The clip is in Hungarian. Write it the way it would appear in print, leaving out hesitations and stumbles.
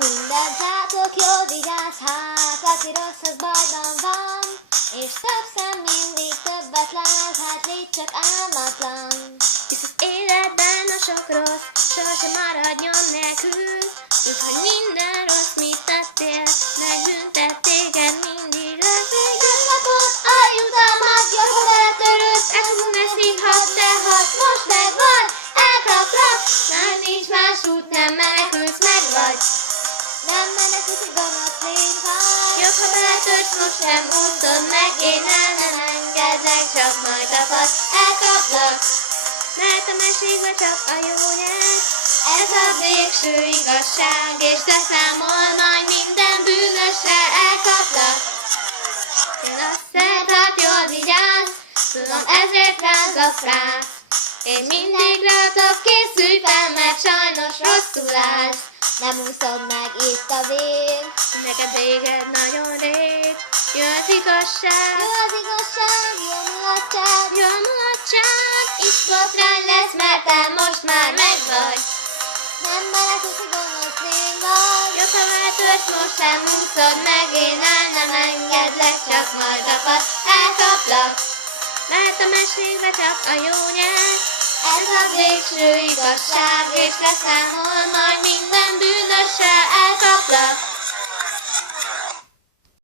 Mindent látok, jól vigyázz, hát aki rossz, az bajban van. És több szem mindig többet lát, hát légy csak álmatlan. Hisz az életben a sok rossz sosem maradjon nélkül. Tudd, hogy minden rossz, mit tettél, megbüntet téged mindig. Lesz Végül kapod a jutalmat, jól eltörősz, elszínezíthat, de hat most megvan, elkaplak. Már nincs más út, nem menekülsz, meg vagy. Nem menekülsz, hogy gonosz lény vagy. jobb, ha beletörsz, most sem Mondod meg, én el nem engedlek, csak majd tapad, elkaplak. mert a mesékben csak a jó nyer. Ez a végső igazság, és te számol majd minden bűnösre, elkaplak. Én azt Tehát jól vigyázz, tudom ezért ráz a frász. Én mindig rátok készülj fel, mert sajnos rosszul állsz. Nem úszod meg itt a vér. neked véged nagyon rég. Jön az igazság, Jó az igazság, jó mulatság. jön a mulatság. Itt botrány lesz, mert te most már megvagy. Nem menekülsz, hogy gonosz lény vagy. Jobb, ha beletörsz, Most sem úszod meg, én el nem engedlek, csak majd apad, elkaplak. mert a mesékben csak a jó nyer. Ez a végső igazság, és leszámol majd minden bűnössel, elkaplak.